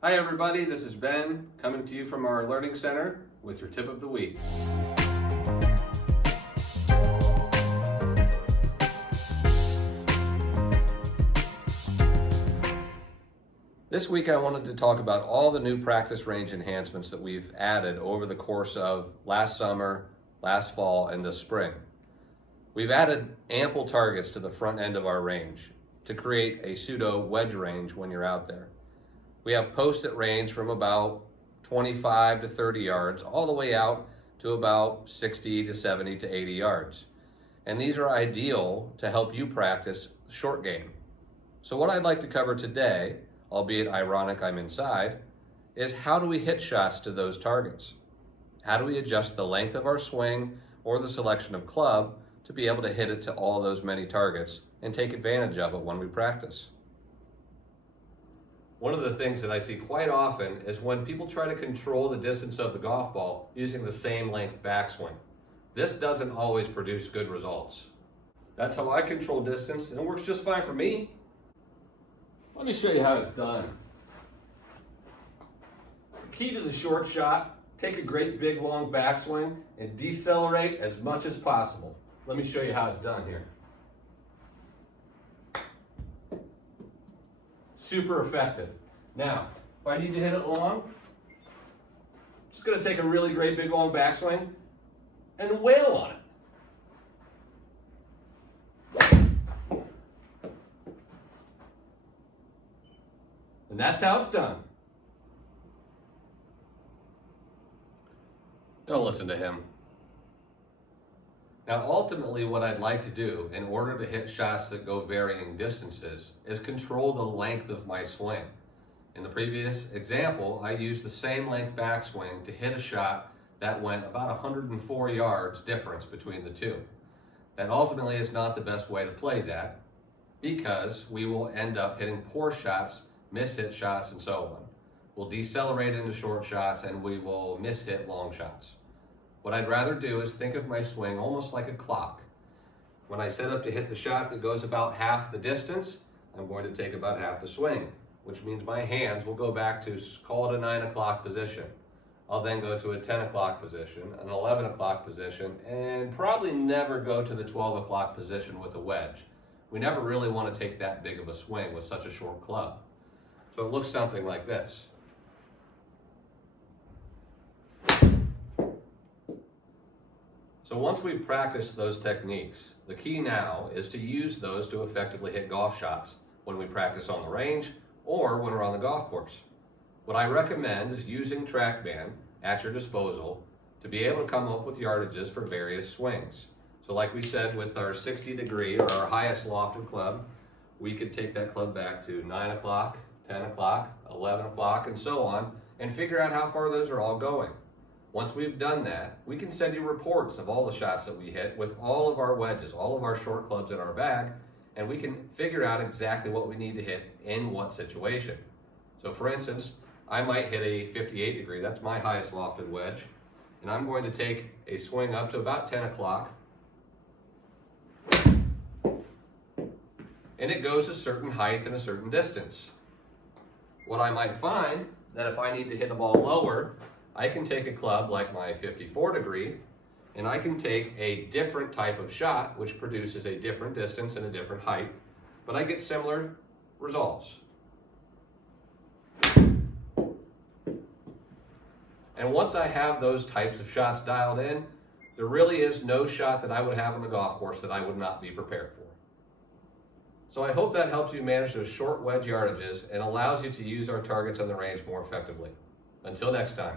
Hi everybody, this is Ben coming to you from our Learning Center with your tip of the week. This week I wanted to talk about all the new practice range enhancements that we've added over the course of last summer, last fall, and this spring. We've added ample targets to the front end of our range to create a pseudo wedge range when you're out there. We have posts that range from about 25 to 30 yards all the way out to about 60 to 70 to 80 yards. And these are ideal to help you practice short game. So what I'd like to cover today, albeit ironic I'm inside, is how do we hit shots to those targets? How do we adjust the length of our swing or the selection of club to be able to hit it to all those many targets and take advantage of it when we practice? One of the things that I see quite often is when people try to control the distance of the golf ball using the same length backswing. This doesn't always produce good results. That's how I control distance, and it works just fine for me. Let me show you how it's done. The key to the short shot, take a great big long backswing and decelerate as much as possible. Let me show you how it's done here. Super effective. Now, if I need to hit it long, I'm just going to take a really great big long backswing and wail on it. And that's how it's done. Don't listen to him. Now, ultimately, what I'd like to do in order to hit shots that go varying distances is control the length of my swing. In the previous example, I used the same length backswing to hit a shot that went about 104 yards difference between the two. That ultimately is not the best way to play that because we will end up hitting poor shots, miss-hit shots, and so on. We'll decelerate into short shots and we will miss-hit long shots. What I'd rather do is think of my swing almost like a clock. When I set up to hit the shot that goes about half the distance, I'm going to take about half the swing, which means my hands will go back to, call it a 9 o'clock position. I'll then go to a 10 o'clock position, an 11 o'clock position, and probably never go to the 12 o'clock position with a wedge. We never really want to take that big of a swing with such a short club. So it looks something like this. So once we've practiced those techniques, the key now is to use those to effectively hit golf shots when we practice on the range or when we're on the golf course. What I recommend is using TrackMan at your disposal to be able to come up with yardages for various swings. So like we said with our 60 degree or our highest lofted club, we could take that club back to 9 o'clock, 10 o'clock, 11 o'clock, and so on, and figure out how far those are all going. Once we've done that, we can send you reports of all the shots that we hit with all of our wedges, all of our short clubs in our bag, and we can figure out exactly what we need to hit in what situation. So for instance, I might hit a 58 degree, that's my highest lofted wedge, and I'm going to take a swing up to about 10 o'clock, and it goes a certain height and a certain distance. What I might find that if I need to hit the ball lower, I can take a club like my 54 degree and I can take a different type of shot which produces a different distance and a different height, but I get similar results. And once I have those types of shots dialed in, there really is no shot that I would have on the golf course that I would not be prepared for. So I hope that helps you manage those short wedge yardages and allows you to use our targets on the range more effectively. Until next time.